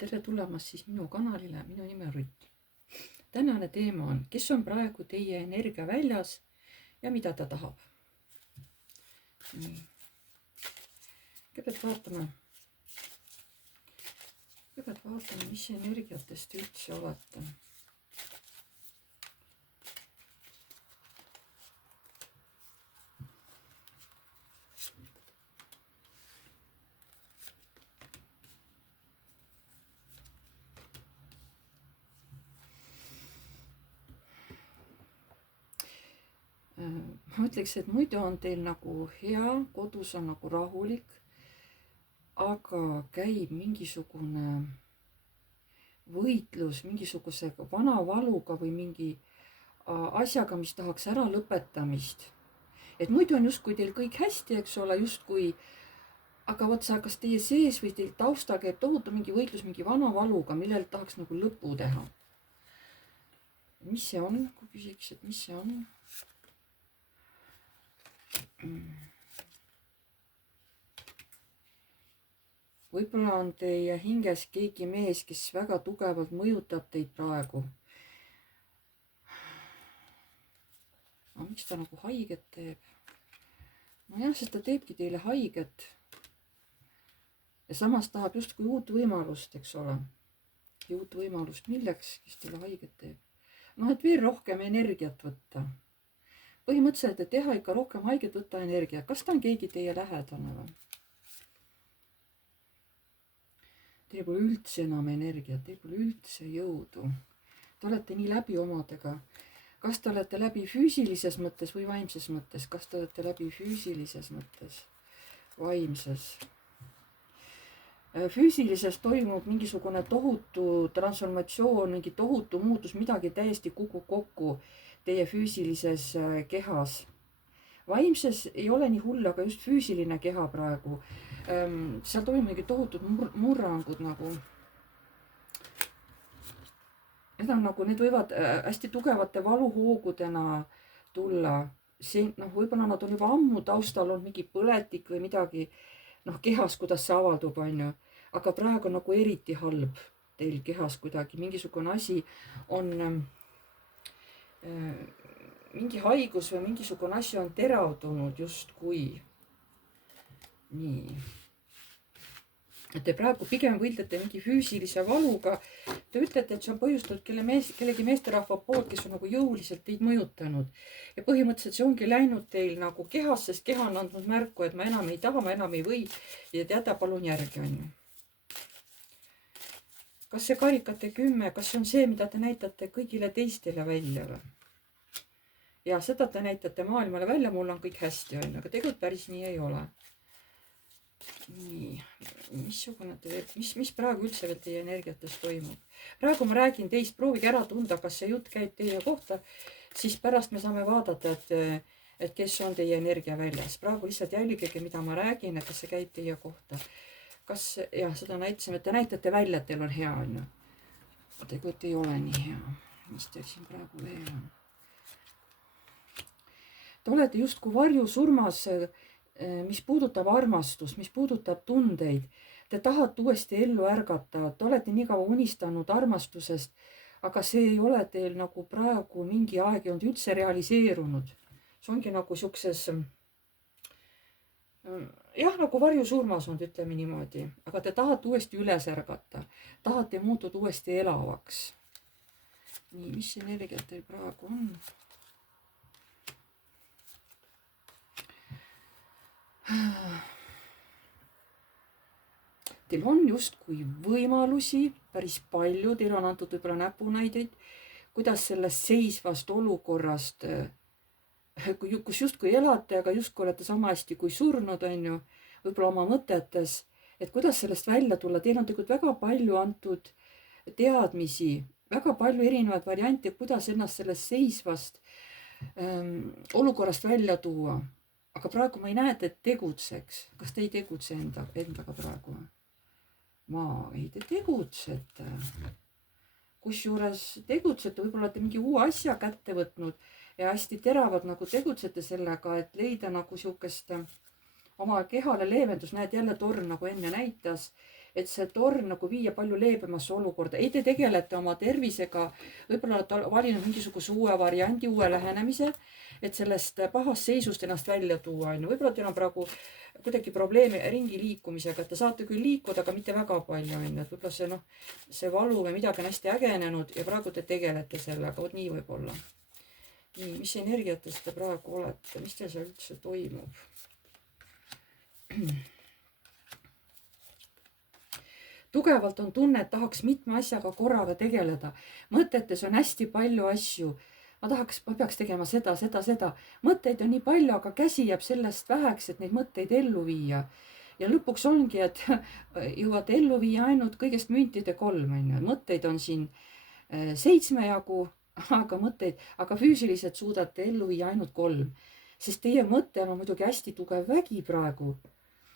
Tere tulemast siis minu kanalile, minu nimi on Rutt. Tänane teema on, kes on praegu teie energia väljas ja mida ta tahab. Kõigepealt vaatame, mis energiatest te üldse olete. Ma ütleks, et muidu on teil nagu hea, kodus on nagu rahulik, aga käib mingisugune võitlus mingisuguse vana valuga või mingi asjaga, mis tahaks ära lõpetamist. Et muidu on justkui teil kõik hästi, eks ole, justkui, aga vot sa, kas teie sees või teil tausta käib tohutu mingi võitlus mingi vana valuga, millel tahaks nagu lõpu teha. Mis see on, kui küsiks, et mis see on? Võib-olla on teie hinges keegi mees, kes väga tugevalt mõjutab teid praegu. Aga miks ta nagu haiget teeb? Nojah, sest ta teebki teile haiget. Ja samas tahab justkui uut võimalust, eks ole. Ja uut võimalust milleks, kes teile haiget teeb? Et veel rohkem energiat võtta. Põhimõtteliselt, et teha ikka rohkem haiget võtta energiat. Kas ta on keegi teie lähedane või? Teil pole üldse enam energiat, teil pole üldse jõudu. Te olete nii läbi omadega. Kas te olete läbi füüsilises mõttes või vaimses mõttes? Kas te olete läbi füüsilises mõttes? Vaimses. Füüsilises toimub mingisugune tohutu transformatsioon, mingi tohutu muutus, midagi täiesti kukub kokku teie füüsilises kehas. Vaimses ei ole nii hull, aga just füüsiline keha praegu. Seal toimub mingi tohutud murrangud nagu. Need võivad hästi tugevate valuhoogudena tulla. Võib-olla nad on juba ammu taustal on mingi põletik või midagi kehas, kuidas see avaldub, on ju. Aga praegu nagu eriti halb teil kehas kuidagi. Mingisugune asi on mingi haigus või mingisugune asi on teravdunud justkui. Nii. Te praegu pigem võitlete mingi füüsilise valuga. Te ütlete, et see on põhjustatud kellegi meesterahva poolt, kes on nagu jõuliselt teid mõjutanud. Ja põhimõtteliselt see ongi läinud teil nagu kehas, sest keha on andnud märku, et ma enam ei taha, ma enam ei või. Ja jäta palun järgi, on ju. Kas see karikate 10, kas see on see, mida te näitate kõigile teistele välja või? Ja seda te näitate maailmale välja, mul on kõik hästi, on ju, aga tegelikult päris nii ei ole. Nii, mis praegu üldse veel teie energiates toimub? Praegu ma räägin teist, proovige ära tunda, kas see jutt käib teie kohta, siis pärast me saame vaadata, et kes on teie energia väljas. Praegu lihtsalt jälgige, mida ma räägin, et kas see käib teie kohta. Jah, seda näitasime, et te näitate välja, et teil on hea, on ju. Tegelikult ei ole nii hea. Mis teil siin praegu veel on? Te olete justkui varjusurmas, mis puudutab armastust, mis puudutab tundeid. Te tahate uuesti ellu ärgata, te olete nii kaua unistanud armastusest, aga see ei ole teil nagu praegu mingi aeg ei olnud üldse realiseerunud. See ongi nagu siukses, jah, nagu varjusurmas on, ütleme niimoodi, aga te tahate uuesti üles ärgata, tahate muutuda uuesti elavaks. Nii, mis energiat teil praegu on? Teil on justkui võimalusi päris palju, teil on antud võib-olla näpunäideid, kuidas sellest seisvast olukorrast, kus justkui elate, aga justkui olete sama hästi kui surnud, on ju, võib-olla oma mõtetes, et kuidas sellest välja tulla. Teil on tegelikult väga palju antud teadmisi, väga palju erinevaid variante, kuidas ennast sellest seisvast olukorrast välja tuua. Aga praegu ma ei näe, et tegutseks. Kas te ei tegutse endaga praegu? Ei, te tegutsete. Kusjuures tegutsete, võib-olla olete mingi uue asja kätte võtnud ja hästi teravad nagu tegutsete sellega, et leida nagu siukest oma kehale leevendus. Näed, jälle torn nagu enne näitas, et see torn nagu viia palju leebemasse olukorda. Ei te tegelete oma tervisega, võib-olla olete valinud mingisuguse uue variandi, uue lähenemise, et sellest pahast seisust ennast välja tuua, on ju. Võib-olla teil on praegu kuidagi probleemi ringi liikumisega, et te saate küll liikuda, aga mitte väga palju, on ju. Et võib-olla see, see valu või midagi on hästi ägenenud ja praegu te tegelete sellega, vot nii võib olla. Nii, mis energiates te praegu olete, mis teil seal üldse toimub? Tugevalt on tunne, et tahaks mitme asjaga korraga tegeleda. Mõtetes on hästi palju asju. Ma peaks tegema seda. Mõtteid on nii palju, aga käsi jääb sellest väheks, et neid mõtteid ellu viia. Ja lõpuks ongi, et jõuate ellu viia ainult kõigest müntide 3. Mõtteid on siin 7 jagu, aga füüsiliselt suudate ellu viia ainult 3. Sest teie mõttel on muidugi hästi tugev vägi praegu.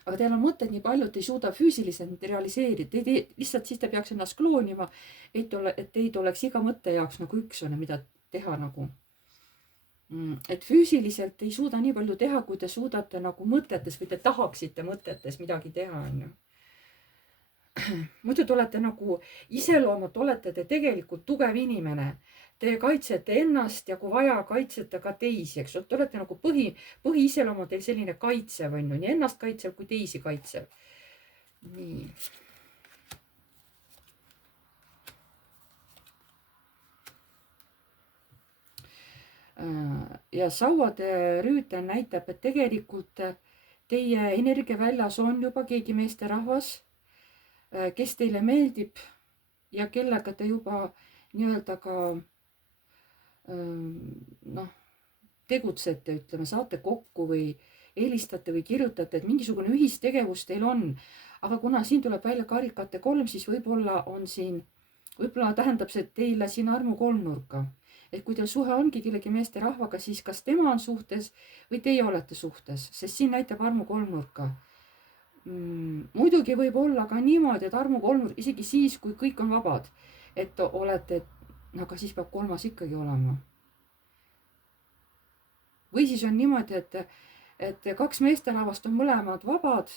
Aga teil on mõtted nii palju, et ei suuda füüsiliselt realiseerida. Lihtsalt siis te peaks ennast kloonima, et teid oleks iga mõtte jaoks nagu üks on, mida teha nagu. Et füüsiliselt ei suuda nii palju teha, kui te suudate nagu mõtetes või te tahaksite mõtetes midagi teha, on ju. Muidu te olete nagu iseloomult, olete te tegelikult tugev inimene. Te kaitsete ennast ja kui vaja, kaitsete ka teisi, eks. Te olete nagu põhiiseloom on teil selline kaitsev, on ju, nii ennast kaitsev kui teisi kaitsev. Nii. Ja sauade rüütel näitab, et tegelikult teie energiaväljas on juba keegi meesterahvas, kes teile meeldib ja kellega te juba nii-öelda ka tegutsete, ütleme, saate kokku või helistate või kirjutate, et mingisugune ühistegevus teil on. Aga kuna siin tuleb välja karikate 3, siis võib-olla tähendab see teile siin armu 3-nurka. Et kui teil suhe ongi kellegi meesterahvaga, siis kas tema on suhtes või teie olete suhtes, sest siin näitab armu 3-nurka. Muidugi võib olla ka niimoodi, et armu 3-nurk, isegi siis, kui kõik on vabad, et olete, aga siis peab 3. ikkagi olema. Või siis on niimoodi, et 2 meesterahvast on mõlemad vabad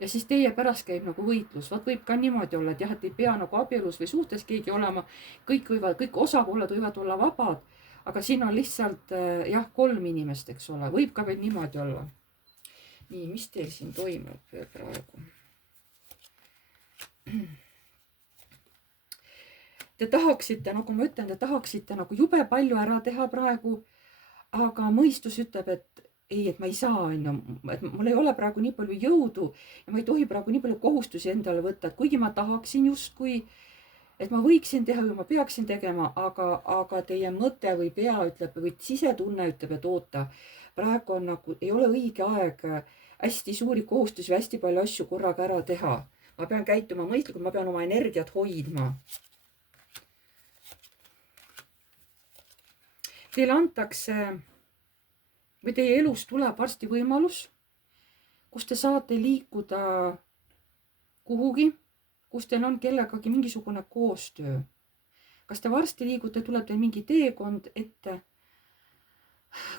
ja siis teie pärast käib nagu võitlus. Vaat võib ka niimoodi olla, et jah, et ei pea nagu abielus või suhtes keegi olema. Kõik osapooled võivad olla vabad, aga siin on lihtsalt 3 inimest, eks ole. Võib ka veel niimoodi olla. Nii, mis teil siin toimub praegu? Te tahaksite, nagu ma ütlen, te tahaksite nagu jube palju ära teha praegu, aga mõistus ütleb, et ei, et ma ei saa, et mul ei ole praegu nii palju jõudu ja ma ei tohi praegu nii palju kohustusi endale võtta, et kuigi ma tahaksin justkui, et ma võiksin teha või ma peaksin tegema, aga teie mõte või pea ütleb või sisetunne ütleb, et oota, praegu on nagu, ei ole õige aeg hästi suuri kohustusi või hästi palju asju korraga ära teha. Ma pean käituma mõistlikult, ma pean oma energiat hoidma. Teile antakse või teie elus tuleb varsti võimalus, kus te saate liikuda kuhugi, kus teil on kellegagi mingisugune koostöö. Kas te varsti liigute, tuleb teil mingi teekond ette,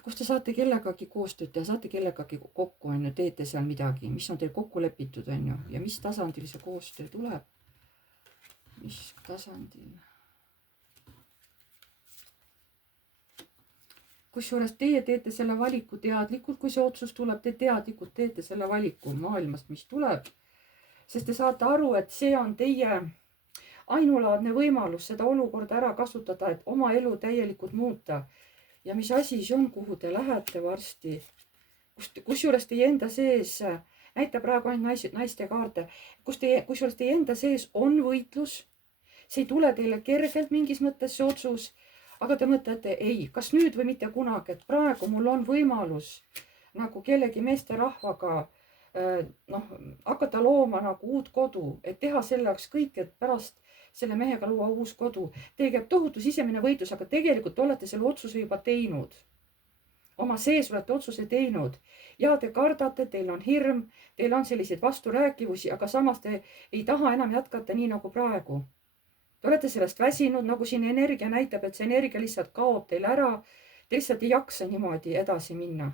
kus te saate kellegagi koostööd teha, saate kellegagi kokku, on ju, teete seal midagi, mis on teil kokku lepitud, on ju, ja mis tasandil see koostöö tuleb? Mis tasandil? Kusjuures teie teete selle valiku teadlikult, kui see otsus tuleb, te teadlikult teete selle valiku maailmast, mis tuleb. Sest te saate aru, et see on teie ainulaadne võimalus seda olukorda ära kasutada, et oma elu täielikult muuta. Ja mis asi see on, kuhu te lähete varsti? Kusjuures teie enda sees, näitab praegu ainult naiste kaarte, kusjuures teie enda sees on võitlus. See ei tule teile kergelt mingis mõttes see otsus. Aga te mõtlete, ei, kas nüüd või mitte kunagi, et praegu mul on võimalus nagu kellegi meesterahvaga hakata looma nagu uut kodu, et teha selleks kõik, et pärast selle mehega luua uus kodu. Teil käib tohutu sisemine võitlus, aga tegelikult olete selle otsuse juba teinud. Oma sees olete otsuse teinud ja te kardate, teil on hirm, teil on selliseid vasturääkivusi, aga samas te ei taha enam jätkata nii nagu praegu. Te olete sellest väsinud, nagu siin energia näitab, et see energia lihtsalt kaob teil ära. Te lihtsalt ei jaksa niimoodi edasi minna.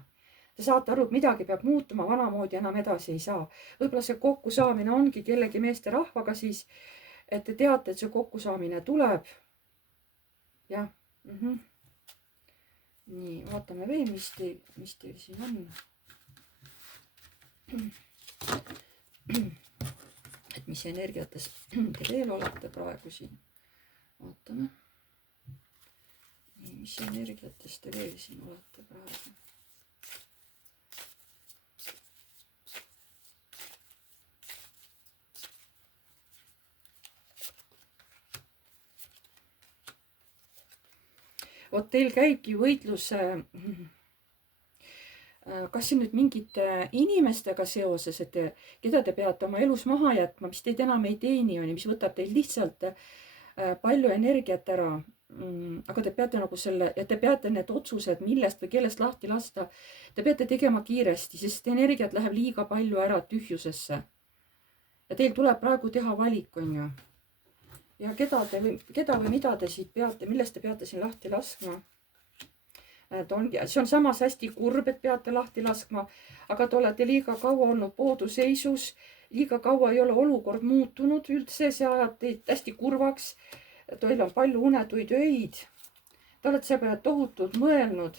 Te saate aru, et midagi peab muutuma, vanamoodi enam edasi ei saa. Võib-olla see kokkusaamine ongi kellegi meesterahvaga siis, et te teate, et see kokkusaamine tuleb. Jah. Nii, vaatame veel, mis teil siin on. Et mis energiates te veel olete praegu siin. Vaatame. Nii, mis energiates te veel siin olete praegu. Vot teil käibki võitlus, kas siin nüüd mingite inimestega seoses, et keda te peate oma elus maha jätma, mis teid enam ei teeni, mis võtab teil lihtsalt palju energiat ära. Aga te peate nagu ja te peate need otsused, millest või kellest lahti lasta, te peate tegema kiiresti, sest energiat läheb liiga palju ära tühjusesse. Ja teil tuleb praegu teha valik, on ju. Ja keda või mida te siit peate, millest te peate siin lahti laskma? See on samas hästi kurb, et peate lahti laskma, aga te olete liiga kaua olnud pooduseisus, liiga kaua ei ole olukord muutunud üldse, see ajab teid hästi kurvaks. Teil on palju unetuid öid. Te olete selle peale tohutult mõelnud,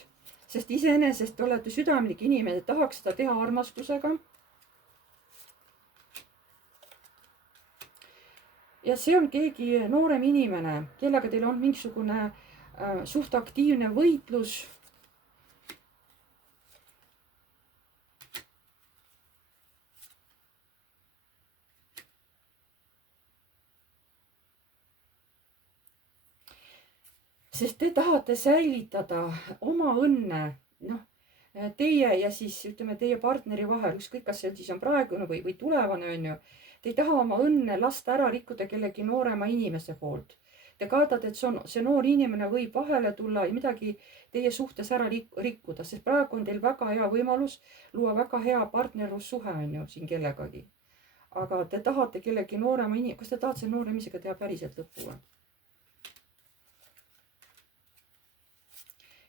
sest iseenesest te olete südamlik inimene, tahaks seda teha armastusega. Ja see on keegi noorem inimene, kellega teil on mingisugune suht aktiivne võitlus. Sest te tahate säilitada oma õnne, teie ja siis ütleme teie partneri vahel, ükskõik kas see siis on praegune või tulevane, on ju. Te ei taha oma õnne lasta ära rikkuda kellegi noorema inimese poolt. Te kardate, et see noor inimene võib vahele tulla ja midagi teie suhtes ära rikkuda, sest praegu on teil väga hea võimalus luua väga hea partnerlussuhe, on ju, siin kellegagi. Aga te tahate kellegi noorema inimese, kas te tahate selle noore inimesega teha päriselt lõppu või?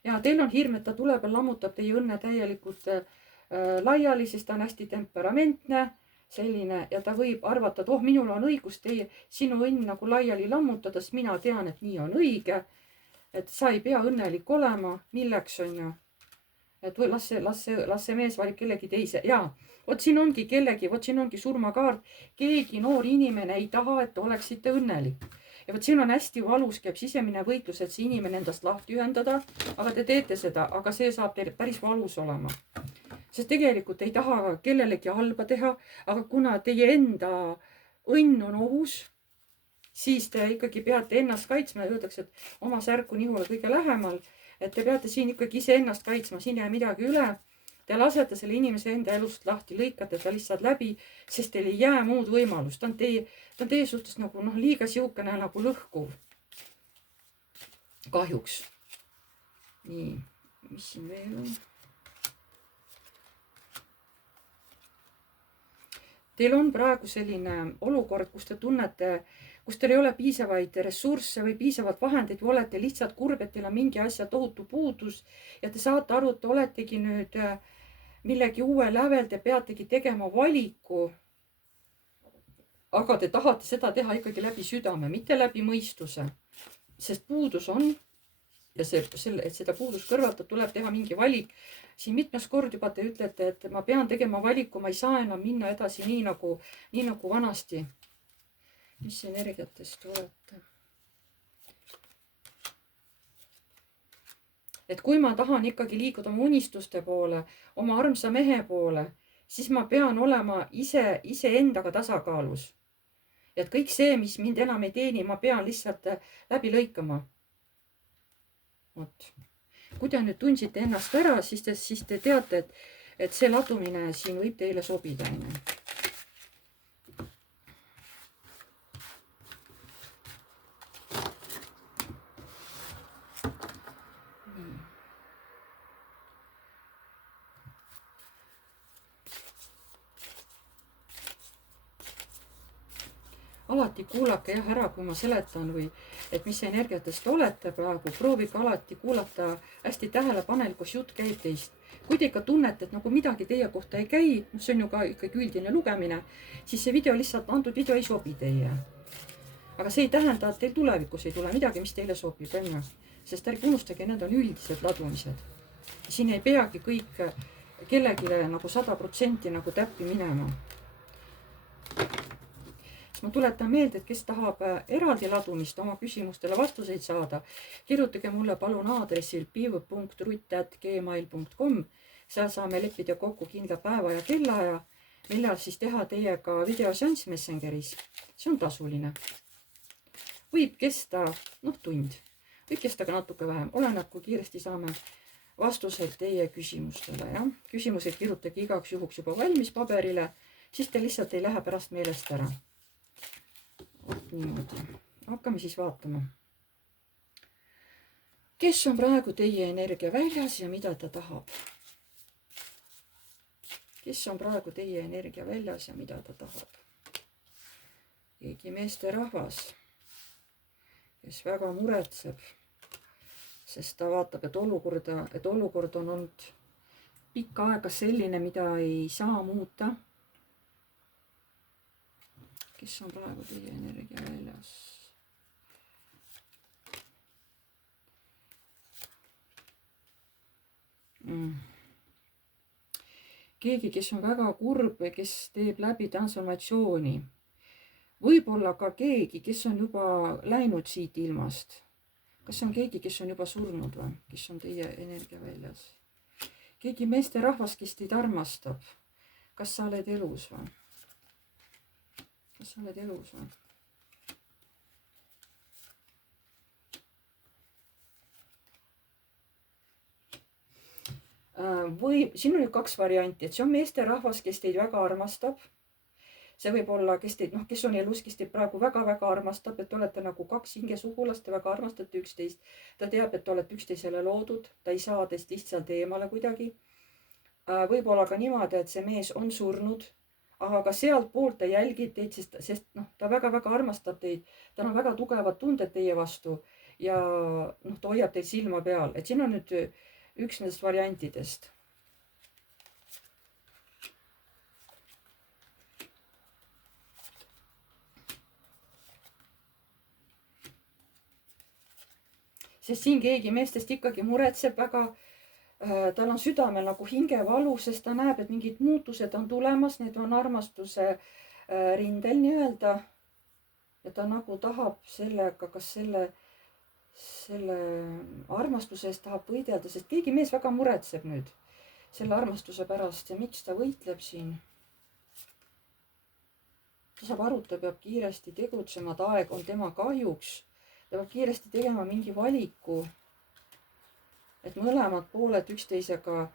Ja teil on hirm, et ta tuleb ja lammutab teie õnne täielikult laiali, sest ta on hästi temperamentne. Selline ja ta võib arvata, et minul on õigus sinu õnn nagu laiali lammutada, sest mina tean, et nii on õige. Et sa ei pea õnnelik olema, milleks on ju. Et või las see mees valib kellegi teise. Jaa, vot siin ongi surmakaart. Keegi noor inimene ei taha, et oleksite õnnelik. Ja vot siin on hästi valus, käib sisemine võitlus, et see inimene endast lahti ühendada. Aga te teete seda, aga see saab teil päris valus olema. Sest tegelikult ei taha kellelegi halba teha, aga kuna teie enda õnn on ohus, siis te ikkagi peate ennast kaitsma ja öeldakse, et oma särku nihule kõige lähemal, et te peate siin ikkagi ise ennast kaitsma, siin ei jää midagi üle. Te lasete selle inimese enda elust lahti, lõikate ta lihtsalt läbi, sest teil ei jää muud võimalust. Ta on teie suhtes nagu liiga siukene nagu lõhkuv. Kahjuks. Nii, mis siin veel on? Teil on praegu selline olukord, kus te tunnete, kus teil ei ole piisavaid ressursse või piisavalt vahendeid või olete lihtsalt kurb, et teil on mingi asja tohutu puudus ja te saate aru, et te oletegi nüüd millegi uue lävel, te peategi tegema valiku. Aga te tahate seda teha ikkagi läbi südame, mitte läbi mõistuse, sest puudus on ja et seda puudust kõrvaldada, tuleb teha mingi valik. Siin mitmes kord juba te ütlete, et ma pean tegema valiku, ma ei saa enam minna edasi nii nagu vanasti. Mis energiatest olete? Et kui ma tahan ikkagi liikuda oma unistuste poole, oma armsa mehe poole, siis ma pean olema ise endaga tasakaalus. Ja et kõik see, mis mind enam ei teeni, ma pean lihtsalt läbi lõikama. Vot. Kui te nüüd tundsite ennast ära, siis te teate, et see ladumine siin võib teile sobida. alati kuulake jah ära, kui ma seletan või et mis energiatest te olete praegu. Proovige alati kuulata hästi tähelepanelikult, kus jutt käib teist. Kui te ikka tunnete, et nagu midagi teie kohta ei käi, see on ju ka ikkagi üldine lugemine, siis see video lihtsalt, antud video ei sobi teie. Aga see ei tähenda, et teil tulevikus ei tule midagi, mis teile sobib, on ju. Sest ärge unustage, need on üldised ladumised. Siin ei peagi kõik kellegile nagu 100% nagu täppi minema. Ma tuletan meelde, et kes tahab eraldi ladumist oma küsimustele vastuseid saada, kirjutage mulle palun aadressil piiv.rutt@gmail.com. Seal saame leppida kokku kindla päeva ja kellaaja, millal siis teha teiega videoseanss Messengeris. See on tasuline. Võib kesta tund, võib kesta ka natuke vähem, oleneb, kui kiiresti saame vastused teie küsimustele. Ja? Küsimused kirjutage igaks juhuks juba valmis paberile, siis te lihtsalt ei lähe pärast meelest ära. Niimoodi. Hakkame siis vaatama. Kes on praegu teie energia väljas ja mida ta tahab? Kes on praegu teie energia väljas ja mida ta tahab? Keegi meesterahvas, kes väga muretseb, sest ta vaatab, et olukord on olnud pikka aega selline, mida ei saa muuta. Kes on praegu teie energia väljas? Keegi, kes on väga kurb ja kes teeb läbi transformatsiooni. Võib-olla ka keegi, kes on juba läinud siit ilmast. Kas on keegi, kes on juba surnud või? Kes on teie energia väljas? Keegi meesterahvas, kes teid armastab. Kas sa oled elus või? Kas sa oled elus või? Siin oli 2 varianti, et see on meesterahvas, kes teid väga armastab. See võib olla, kes on elus, kes teid praegu väga-väga armastab, et olete nagu 2 hingesugulast, te väga armastate üksteist. Ta teab, et olete üksteisele loodud, ta ei saa teist lihtsalt eemale kuidagi. Võib olla ka niimoodi, et see mees on surnud, aga ka sealt poolt ta jälgib teid, sest ta väga-väga armastab teid. Tal on väga tugevad tunded teie vastu ja ta hoiab teid silma peal. Et siin on nüüd üks nendest variantidest. Sest siin keegi meestest ikkagi muretseb väga. Tal on südamel nagu hingevalu, sest ta näeb, et mingid muutused on tulemas. Need on armastuse rindel nii-öelda. Ja ta nagu tahab sellega, kas selle armastuse eest tahab võidelda, sest keegi mees väga muretseb nüüd selle armastuse pärast. Ja miks ta võitleb siin? Ta saab aru, ta peab kiiresti tegutsema, et aeg on tema kahjuks. Ta peab kiiresti tegema mingi valiku, et mõlemad pooled üksteisega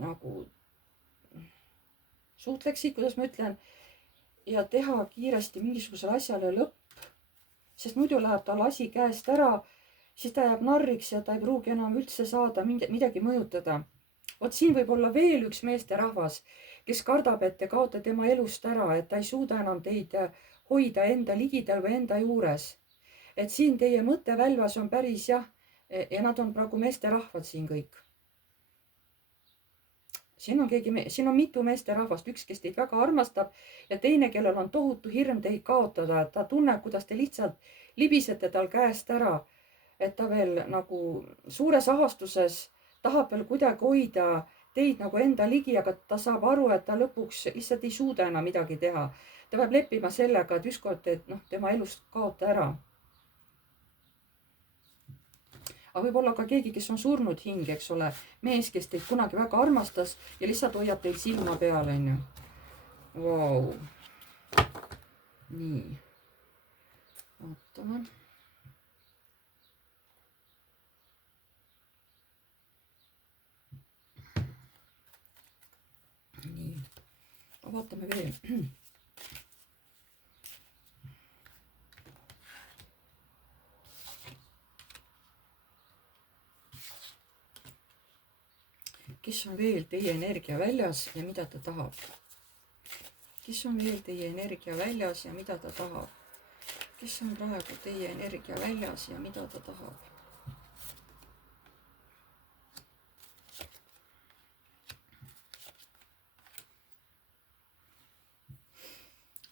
nagu suhtleksid, kuidas ma ütlen, ja teha kiiresti mingisugusele asjale lõpp, sest muidu läheb tal asi käest ära, siis ta jääb narriks ja ta ei pruugi enam üldse saada midagi mõjutada. Vot siin võib olla veel üks meesterahvas, kes kardab, et te kaote tema elust ära, et ta ei suuda enam teid hoida enda ligidal või enda juures. Et siin teie mõttevälvas on päris ja nad on praegu meesterahvad siin kõik. Siin on mitu meesterahvast, üks, kes teid väga armastab ja teine, kellel on tohutu hirm teid kaotada, et ta tunneb, kuidas te lihtsalt libisete tal käest ära, et ta veel nagu suures ahastuses tahab veel kuidagi hoida teid nagu enda ligi, aga ta saab aru, et ta lõpuks lihtsalt ei suuda enam midagi teha. Ta peab leppima sellega, et ükskord tema elust kaota ära. Aga võib olla ka keegi, kes on surnud hing, eks ole. Mees, kes teid kunagi väga armastas ja lihtsalt hoiab teil silma peal, on ju. Vau. Nii. Vaatame. Nii. Vaatame veel. kes on veel teie energia väljas ja mida ta tahab? Kes on veel teie energia väljas ja mida ta tahab? Kes on praegu teie energia väljas ja mida ta tahab?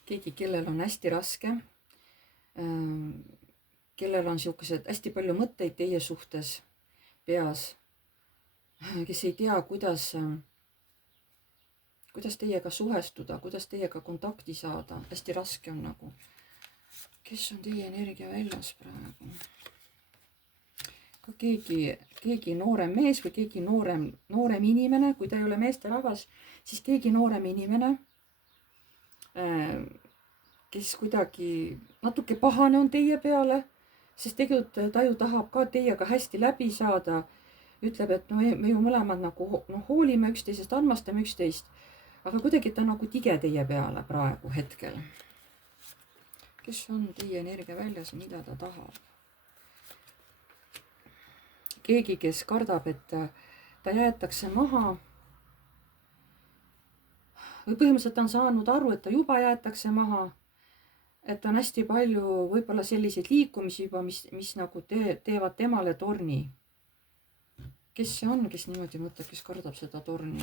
Keegi, kellel on hästi raske, kellel on siukesed hästi palju mõtteid teie suhtes peas, kes ei tea, kuidas teiega suhestuda, kuidas teiega kontakti saada, hästi raske on nagu. Kes on teie energia väljas praegu? Ka keegi noorem mees või keegi noorem inimene, kui ta ei ole meesterahvas, siis keegi noorem inimene, kes kuidagi natuke pahane on teie peale, sest tegelikult ta ju tahab ka teiega hästi läbi saada. Ütleb, et no me ju mõlemad nagu hoolime üksteisest, armastame üksteist, aga kuidagi ta nagu tige teie peale praegu hetkel. Kes on teie energia väljas, mida ta tahab? Keegi, kes kardab, et ta jäetakse maha. Või põhimõtteliselt on saanud aru, et ta juba jäetakse maha. Et on hästi palju võib-olla selliseid liikumisi juba, mis nagu teevad temale torni. Kes see on, kes niimoodi mõtleb, kes kardab seda torni?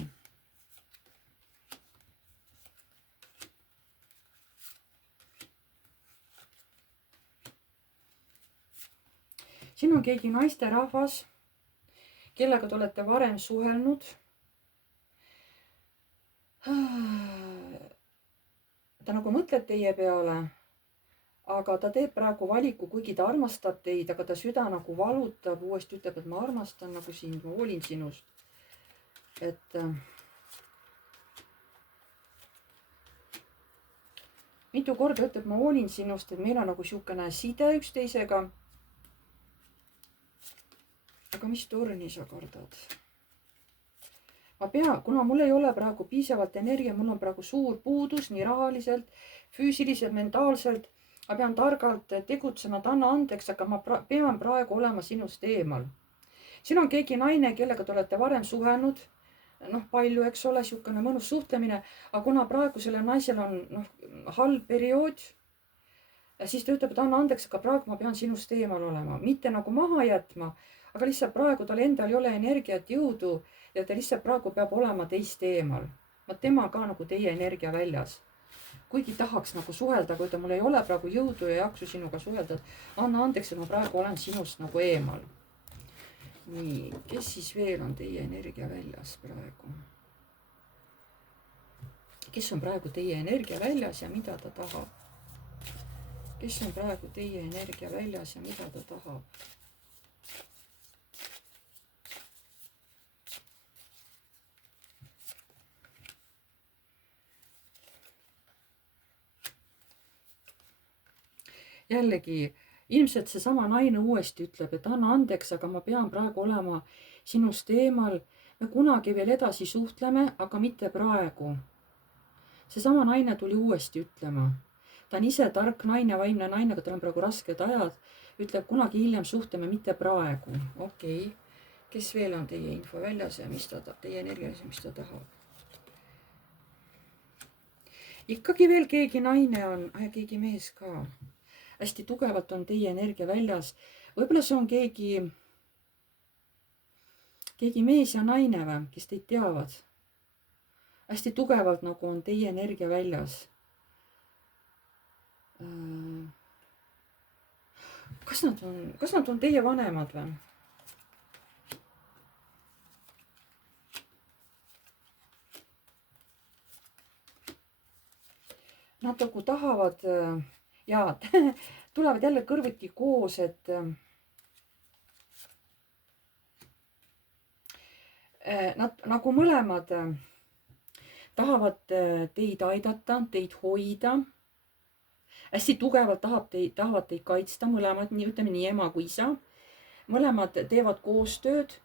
Siin on keegi naisterahvas, kellega te olete varem suhelnud. Ta nagu mõtleb teie peale, aga ta teeb praegu valiku, kuigi ta armastab teid, aga ta süda nagu valutab, uuesti ütleb, et ma armastan nagu sind, ma hoolin sinust. Et mitu korda ütleb, ma hoolin sinust, et meil on nagu siukene side üksteisega. Aga mis torni sa kardad? Kuna mul ei ole praegu piisavalt energia, mul on praegu suur puudus nii rahaliselt, füüsiliselt, mentaalselt. Ma pean targalt tegutsema, et anna andeks, aga ma pean praegu olema sinust eemal. Siin on keegi naine, kellega te olete varem suhelnud. Palju, eks ole, siukene mõnus suhtlemine. Aga kuna praegu selle naisel on halb periood, siis ta ütleb, et anna andeks, aga praegu ma pean sinust eemal olema. Mitte nagu maha jätma, aga lihtsalt praegu tal endal ei ole energiat, jõudu ja ta lihtsalt praegu peab olema teist eemal. Tema ka nagu teie energia väljas. Kuigi tahaks nagu suhelda, kui mul ei ole praegu jõudu ja jaksu sinuga suhelda, anna andeks, et ma praegu olen sinust nagu eemal. Nii, kes siis veel on teie energia väljas praegu? Kes on praegu teie energia väljas ja mida ta tahab? Kes on praegu teie energia väljas ja mida ta tahab? Jällegi, ilmselt seesama naine uuesti ütleb, et anna andeks, aga ma pean praegu olema sinust eemal. Me kunagi veel edasi suhtleme, aga mitte praegu. Seesama naine tuli uuesti ütlema. Ta on ise tark naine, vaimne naine, aga tal on praegu rasked ajad. Ütleb, kunagi hiljem suhtleme, mitte praegu. Okei. Kes veel on teie info väljas ja mis ta teie energias ja mis ta tahab? Ikkagi veel keegi naine on, keegi mees ka. Hästi tugevalt on teie energia väljas. Võib-olla see on keegi mees ja naine või, kes teid teavad. Hästi tugevalt nagu on teie energia väljas. Kas nad on teie vanemad või? Nad nagu tahavad ja tulevad jälle kõrvuti koos, et nad nagu mõlemad tahavad teid aidata, teid hoida. Hästi tugevalt tahavad teid kaitsta, mõlemad, ütleme nii ema kui isa. Mõlemad teevad koostööd.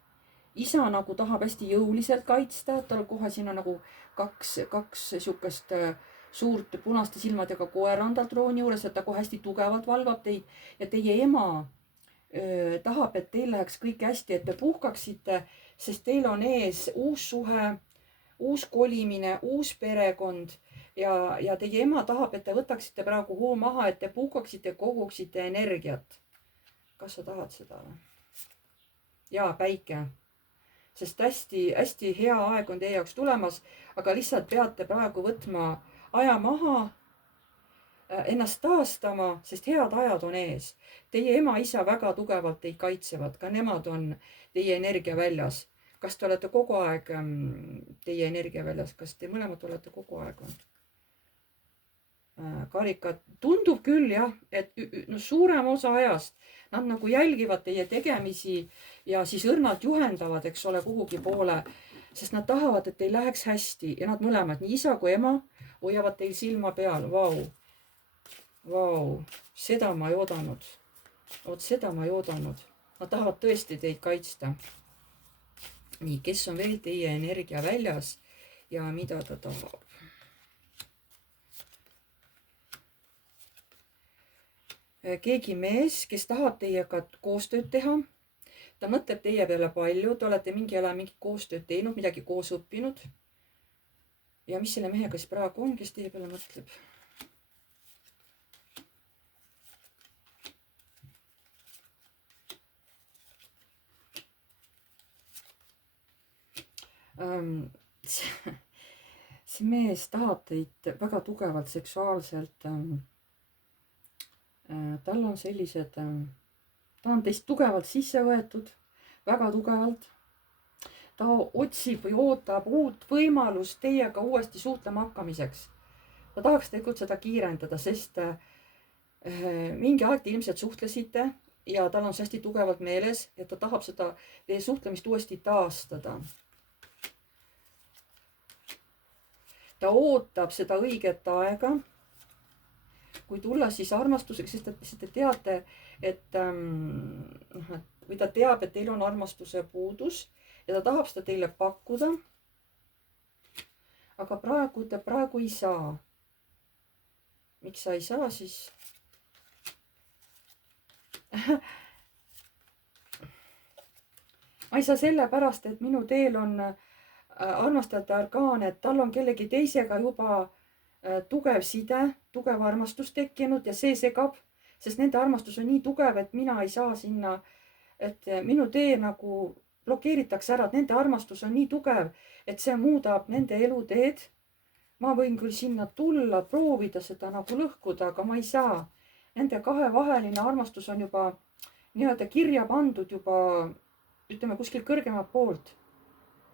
Isa nagu tahab hästi jõuliselt kaitsta, tal kohe siin on nagu kaks siukest suurt punaste silmadega koera on tal trooni juures, et ta kohe hästi tugevalt valvab teid. Ja teie ema tahab, et teil läheks kõik hästi, et te puhkaksite, sest teil on ees uus suhe, uus kolimine, uus perekond ja teie ema tahab, et te võtaksite praegu hoo maha, et te puhkaksite, koguksite energiat. Kas sa tahad seda või? Jaa, päike. Sest hästi hea aeg on teie jaoks tulemas, aga lihtsalt peate praegu võtma aja maha, ennast taastama, sest head ajad on ees. Teie ema-isa väga tugevalt teid kaitsevad, ka nemad on teie energia väljas. Kas te olete kogu aeg teie energia väljas? Kas te mõlemad olete kogu aeg? Karikad, tundub küll jah, et no, suurem osa ajast nad nagu jälgivad teie tegemisi ja siis õrnalt juhendavad, eks ole, kuhugi poole, sest nad tahavad, et teil läheks hästi ja nad mõlemad, nii isa kui ema, hoiavad teil silma peal. Vau, seda ma ei oodanud. Vot seda ma ei oodanud. Nad tahavad tõesti teid kaitsta. Nii, kes on veel teie energia väljas ja mida ta tahab? Keegi mees, kes tahab teiega koostööd teha. Ta mõtleb teie peale palju, te olete mingi ajal mingit koostööd teinud, midagi koos õppinud. Ja mis selle mehega siis praegu on, kes teie peale mõtleb? See mees tahab teid väga tugevalt seksuaalselt. Tal on sellised, ta on teist tugevalt sisse võetud, väga tugevalt. Ta otsib või ootab uut võimalust teiega uuesti suhtlema hakkamiseks. Ta tahaks tegelikult seda kiirendada, sest mingi aeg te ilmselt suhtlesite ja tal on see hästi tugevalt meeles, et ta tahab seda teie suhtlemist uuesti taastada. Ta ootab seda õiget aega, kui tulla siis armastusega, sest te teate, et või ta teab, et teil on armastuse puudus ja ta tahab seda teile pakkuda. Aga praegu ei saa. Miks sa ei saa siis? Ma ei saa sellepärast, et minu teel on armastajate arkaan, et tal on kellegi teisega juba tugev side, tugev armastus tekkinud ja see segab, sest nende armastus on nii tugev, et mina ei saa sinna, et minu tee nagu blokeeritakse ära, et nende armastus on nii tugev, et see muudab nende eluteed. Ma võin küll sinna tulla, proovida seda nagu lõhkuda, aga ma ei saa. Nende kahe vaheline armastus on juba nii-öelda kirja pandud juba, ütleme, kuskil kõrgemalt poolt.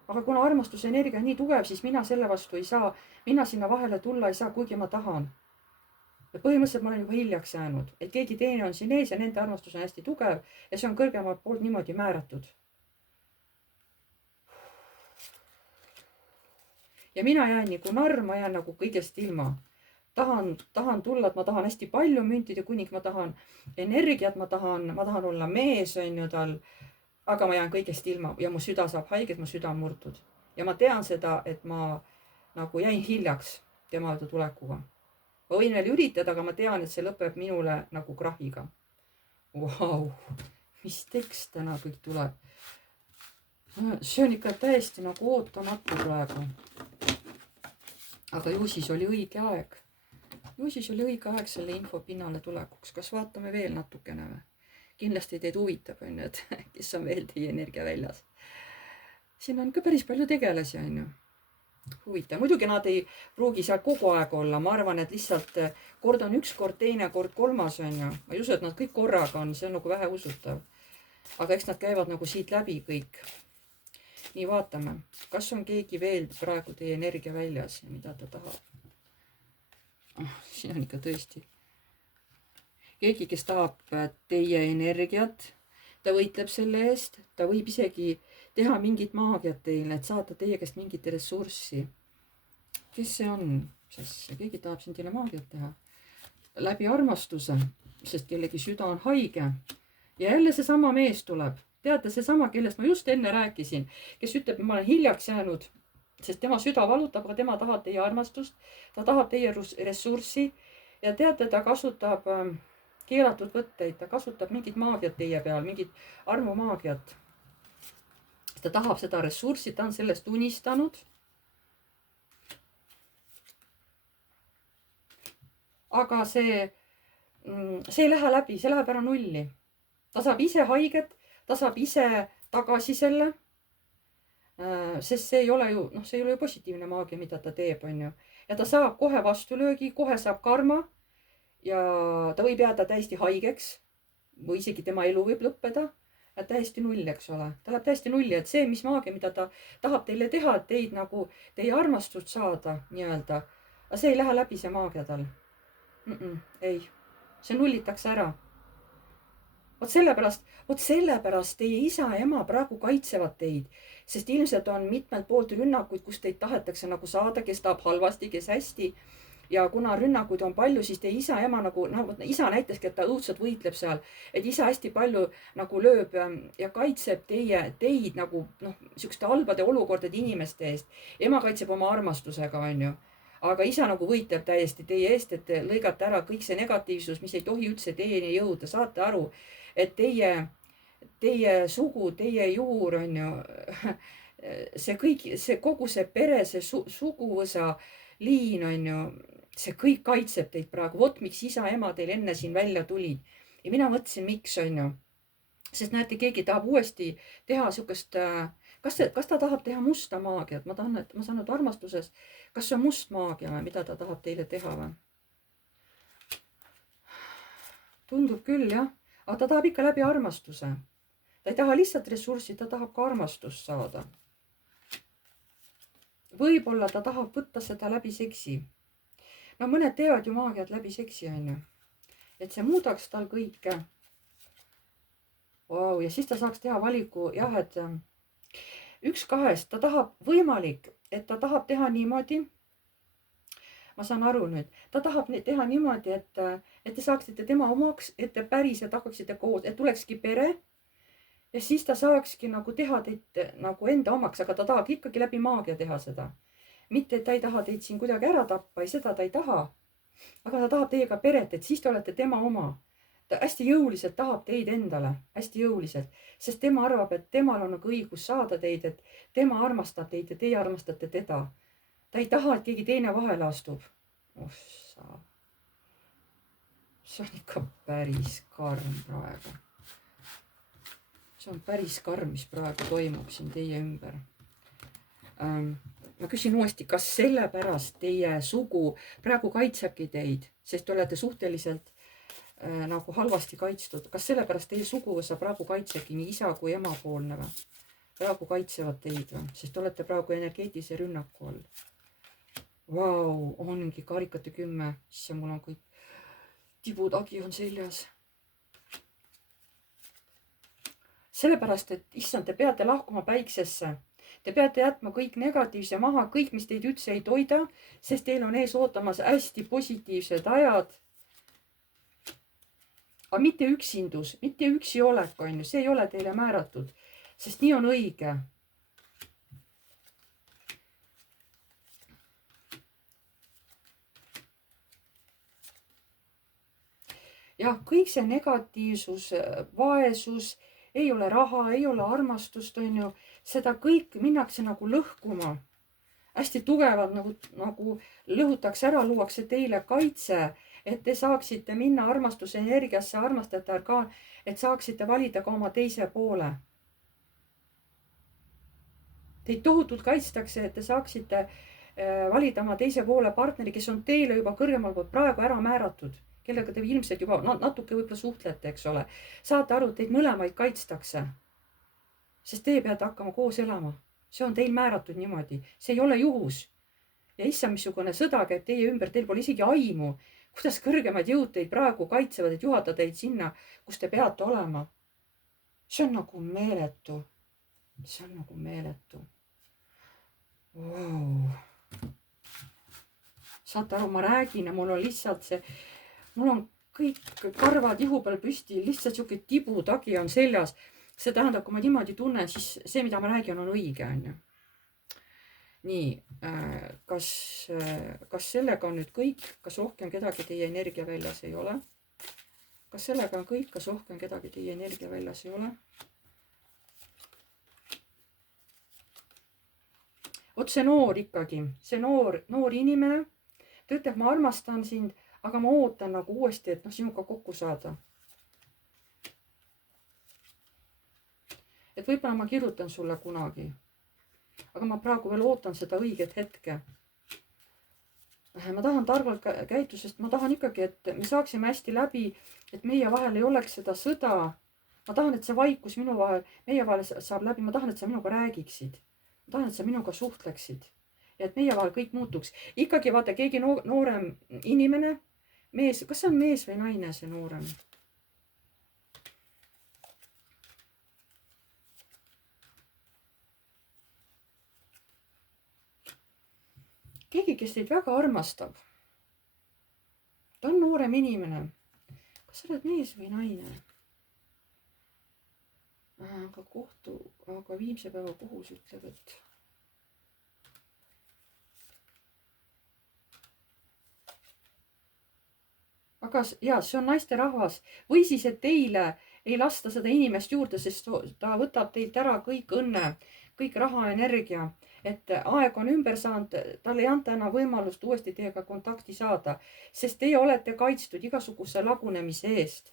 Aga kuna armastuse energia on nii tugev, siis mina selle vastu ei saa. Mina sinna vahele tulla ei saa, kuigi ma tahan. Ja põhimõtteliselt ma olen juba hiljaks jäänud, et keegi teine on siin ees ja nende armastus on hästi tugev ja see on kõrgemalt poolt niimoodi määratud. Ja mina jään nagu narr, ma jään nagu kõigest ilma. Tahan tulla, et ma tahan hästi palju müntide kuning, ma tahan energiat, ma tahan olla mees, on ju tal. Aga ma jään kõigest ilma ja mu süda saab haiget, mu süda on murtud. Ja ma tean seda, et ma nagu jäin hiljaks tema juurde tulekuga. Ma võin veel üritada, aga ma tean, et see lõpeb minule nagu krahiga. Vau, mis tekst täna kõik tuleb. See on ikka täiesti nagu ootamatu praegu. Aga ju siis oli õige aeg. Ju siis oli õige aeg selle info pinnale tulekuks. Kas vaatame veel natukene või? Kindlasti teid huvitab, on ju, et kes on veel teie energia väljas. Siin on ka päris palju tegelasi, on ju. Huvitav. Muidugi nad ei pruugi seal kogu aeg olla. Ma arvan, et lihtsalt kord on üks kord, teine kord, kolmas, on ju. Ma ei usu, et nad kõik korraga on. See on nagu vähe usutav. Aga eks nad käivad nagu siit läbi kõik. Nii, vaatame. Kas on keegi veel praegu teie energia väljas ja mida ta tahab? Siin on ikka tõesti keegi, kes tahab teie energiat, ta võitleb selle eest, ta võib isegi teha mingit maagiat teile, et saata teie käest mingit ressurssi. Kes see on? Sest keegi tahab siin teile maagiat teha. Läbi armastuse, sest kellegi süda on haige. Ja jälle see sama mees tuleb. Teate, see sama, kellest ma just enne rääkisin, kes ütleb, et ma olen hiljaks jäänud, sest tema süda valutab, aga tema tahab teie armastust, ta tahab teie ressurssi ja teate, ta kasutab keelatud võtteid, ta kasutab mingit maagiat teie peal, mingit armumaagiat. ta tahab seda ressurssi, ta on sellest unistanud. Aga see ei lähe läbi, see läheb ära nulli. Ta saab ise haiget, ta saab ise tagasi selle. Sest see ei ole ju, see ei ole ju positiivne maagia, mida ta teeb, on ju. Ja ta saab kohe vastulöögi, kohe saab karma ja ta võib jääda täiesti haigeks või isegi tema elu võib lõppeda. Ja täiesti null, eks ole. Ta läheb täiesti nulli, et see, mis maagia, mida ta tahab teile teha, et teid nagu, teie armastust saada nii-öelda. Aga see ei lähe läbi, see maagia tal. Ei, see nullitakse ära. Vot sellepärast teie isa ja ema praegu kaitsevad teid, sest ilmselt on mitmelt poolt rünnakuid, kus teid tahetakse nagu saada, kes tahab halvasti, kes hästi. Ja kuna rünnakuid on palju, siis teie isa ja ema nagu, isa näiteski, et ta õudselt võitleb seal, et isa hästi palju nagu lööb ja kaitseb teid nagu siukeste halbade olukordade inimeste eest. Ema kaitseb oma armastusega, on ju. Aga isa nagu võitleb täiesti teie eest, et lõigate ära kõik see negatiivsus, mis ei tohi üldse teieni jõuda. Saate aru, et teie sugu, teie juur on ju, kogu see pere, see suguvõsa liin on ju, see kõik kaitseb teid praegu. Vot miks isa ja ema teil enne siin välja tulid. Ja mina mõtlesin, miks on ju. Sest näete, keegi tahab uuesti teha sukest, kas ta tahab teha musta maagiat? Ma saan nüüd armastuses, kas see on must maagia või mida ta tahab teile teha või? Tundub küll, jah. Aga ta tahab ikka läbi armastuse. Ta ei taha lihtsalt ressurssi, ta tahab ka armastust saada. Võib-olla ta tahab võtta seda läbi seksi. No mõned teevad ju maagiat läbi seksi, on ju. Et see muudaks tal kõike. Wow, ja siis ta saaks teha valiku, jah, et üks kahest, ta tahab võimalik, et ta tahab teha niimoodi. Ma saan aru nüüd, ta tahab teha niimoodi, et te saaksite tema omaks, et te päriselt hakkaksite koos, et tulekski pere. Ja siis ta saakski nagu teha teid nagu enda omaks, aga ta tahab ikkagi läbi maagia teha seda. Mitte, et ta ei taha teid siin kuidagi ära tappa, ei seda ta ei taha. Aga ta tahab teiega peret, et siis te olete tema oma. Ta hästi jõuliselt tahab teid endale, hästi jõuliselt. Sest tema arvab, et temal on nagu õigus saada teid, et tema armastab teid ja teie armastate teda. Ta ei taha, et keegi teine vahele astub. Ossa. See on ikka päris karm praegu. See on päris karm, mis praegu toimub siin teie ümber. Ma küsin uuesti, kas sellepärast teie sugu praegu kaitsebki teid, sest te olete suhteliselt nagu halvasti kaitstud. Kas sellepärast teie suguvõsa praegu kaitsebki nii isa kui ema poolne või? Praegu kaitsevad teid või? Sest te olete praegu energeetilise rünnaku all. Vau, ongi karikate 10. Isse mul on kõik tibutagi on seljas. Sellepärast, et issand, te peate lahkuma päiksesse. Te peate jätma kõik negatiivse maha, kõik, mis teid üldse ei toida, sest teil on ees ootamas hästi positiivsed ajad. Aga mitte üksindus, mitte üksi olek, on ju, see ei ole teile määratud, sest nii on õige. Jah, kõik see negatiivsus, vaesus, ei ole raha, ei ole armastust, on ju. Seda kõik minnakse nagu lõhkuma. Hästi tugevalt nagu lõhutakse ära, luuakse teile kaitse, et te saaksite minna armastuse energiasse, armastajate arkaan, et saaksite valida ka oma teise poole. Teid tohutult kaitstakse, et te saaksite valida oma teise poole partneri, kes on teile juba kõrgemal poolt praegu ära määratud. Kellega te ilmselt juba natuke võib-olla suhtlete, eks ole. Saate aru, teid mõlemaid kaitstakse. Sest teie peate hakkama koos elama. See on teil määratud niimoodi. See ei ole juhus. Ja issand, missugune sõda käib teie ümber. Teil pole isegi aimu, kuidas kõrgemad jõud teid praegu kaitsevad, et juhata teid sinna, kus te peate olema. See on nagu meeletu. See on nagu meeletu. Wow. Saate aru, ma räägin ja mul on lihtsalt see... Mul on kõik karvad ihu peal püsti, lihtsalt siuke tibutagi on seljas. See tähendab, kui ma niimoodi tunnen, siis see, mida ma räägin, on õige, on ju. Nii, kas sellega on nüüd kõik? Kas rohkem kedagi teie energia väljas ei ole? Kas sellega on kõik? Kas rohkem kedagi teie energia väljas ei ole? vot see noor ikkagi, see noor inimene, ta ütleb, ma armastan sind, aga ma ootan nagu uuesti, et sinuga kokku saada. Et võib-olla ma kirjutan sulle kunagi, aga ma praegu veel ootan seda õiget hetke. Ma tahan targalt käituda, sest ma tahan ikkagi, et me saaksime hästi läbi, et meie vahel ei oleks seda sõda. Ma tahan, et see vaikus meie vahel saab läbi, ma tahan, et sa minuga räägiksid. Ma tahan, et sa minuga suhtleksid. Ja et meie vahel kõik muutuks. Ikkagi vaata, keegi noorem inimene, mees, kas see on mees või naine, see noorem? Keegi, kes teid väga armastab. Ta on noorem inimene. Kas sa oled mees või naine? Aga viimse päeva kohus ütleb, et aga jaa, see on naisterahvas. Või siis, et teile ei lasta seda inimest juurde, sest ta võtab teilt ära kõik õnne, kõik raha, energia. Et aeg on ümber saanud, talle ei anta enam võimalust uuesti teiega kontakti saada, sest teie olete kaitstud igasuguse lagunemise eest.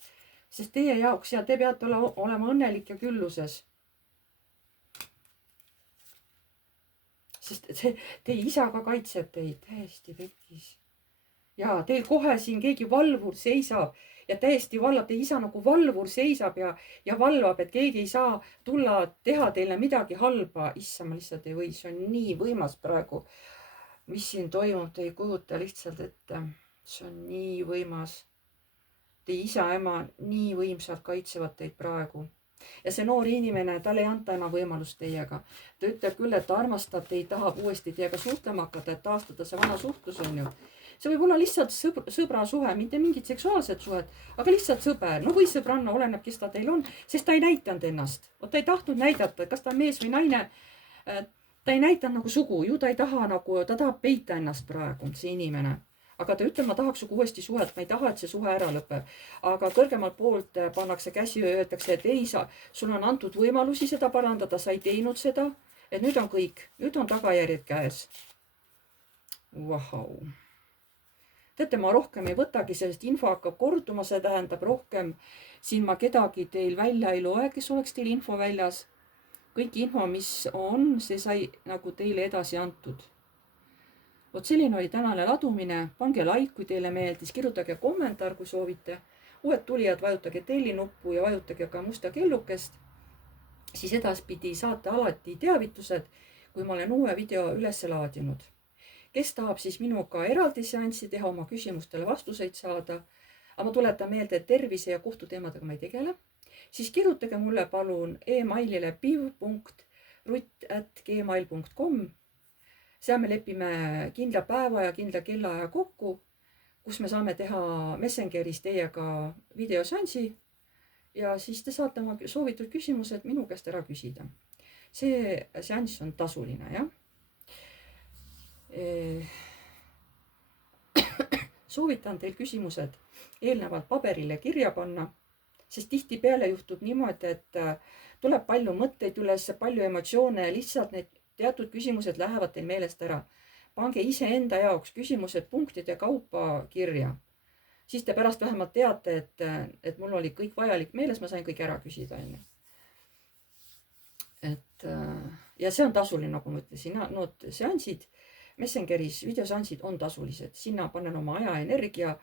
Sest teie jaoks ja te peate olema õnnelik ja külluses. Sest teie isa ka kaitseb teid täiesti pekkis. Ja teil kohe siin keegi valvur seisab ja täiesti vallab, teie isa nagu valvur seisab ja valvab, et keegi ei saa tulla teha teile midagi halba. Issa, ma lihtsalt ei või, see on nii võimas praegu, mis siin toimub, te ei kujuta lihtsalt ette. See on nii võimas. Teie isa, ema nii võimsalt kaitsevad teid praegu. Ja see noor inimene, talle ei anta enam võimalust teiega. Ta ütleb küll, et ta armastab teid, tahab uuesti teiega suhtlema hakata, et taastada see vana suhtlus on ju. See võib olla lihtsalt sõbra suhe, mitte mingit seksuaalset suhet, aga lihtsalt sõber. No või sõbranna, oleneb, kes ta teil on, sest ta ei näitanud ennast. Ta ei tahtnud näidata, kas ta on mees või naine. Ta ei näitanud nagu sugu, ju ta ei taha nagu, ta tahab peita ennast praegu, see inimene. Aga ta ütleb, ma tahaks sinuga uuesti suhet, ma ei taha, et see suhe ära lõpeb. Aga kõrgemalt poolt pannakse käsi ja öeldakse, et ei saa, sul on antud võimalusi seda parandada, sa ei teinud seda. Et nüüd on kõik, nüüd on tagajärjed käes. Vahau. Teate, ma rohkem ei võtagi, sellest info hakkab korduma, see tähendab rohkem. Siin ma kedagi teil välja ei loe, kes oleks teil info väljas. Kõik info, mis on, see sai nagu teile edasi antud. Vot selline oli tänane ladumine. Pange like, kui teile meeldis, kirjutage kommentaar, kui soovite. Uued tulijad, vajutage tellinuppu ja vajutage ka musta kellukest. Siis edaspidi saate alati teavitused, kui ma olen uue video üles laadinud. Kes tahab siis minuga eraldi seanssi teha, oma küsimustele vastuseid saada, aga ma tuletan meelde, et tervise ja kohtuteemadega ma ei tegele, siis kirjutage mulle palun e-mailile piv.rutt@gmail.com. Seal me lepime kindla päeva ja kindla kellaaja kokku, kus me saame teha Messengeris teiega videoseansi ja siis te saate oma soovitud küsimused minu käest ära küsida. See seanss on tasuline, jah. Soovitan teil küsimused eelnevalt paberile kirja panna, sest tihtipeale juhtub niimoodi, et tuleb palju mõtteid üles, palju emotsioone ja lihtsalt need teatud küsimused lähevad teil meelest ära. Pange iseenda jaoks küsimused punktide kaupa kirja. Siis te pärast vähemalt teate, et mul oli kõik vajalik meeles, ma sain kõik ära küsida enne. Ja see on tasuline, nagu ma ütlesin, need seansid, Messengeris videoseansid on tasulised. Sinna panen oma aja, energia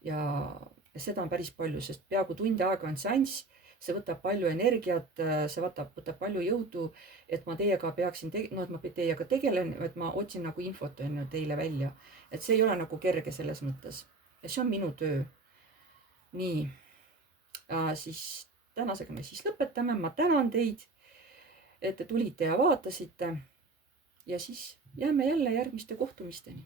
ja seda on päris palju, sest peaaegu tund aega on seanss. See võtab palju energiat, see võtab palju jõudu, et ma teiega peaksin, et ma teiega tegelen, et ma otsin nagu infot teile välja. Et see ei ole nagu kerge selles mõttes. Ja see on minu töö. Nii, siis tänasega me siis lõpetame. Ma tänan teid, et te tulite ja vaatasite. Ja siis jääme jälle järgmiste kohtumisteni.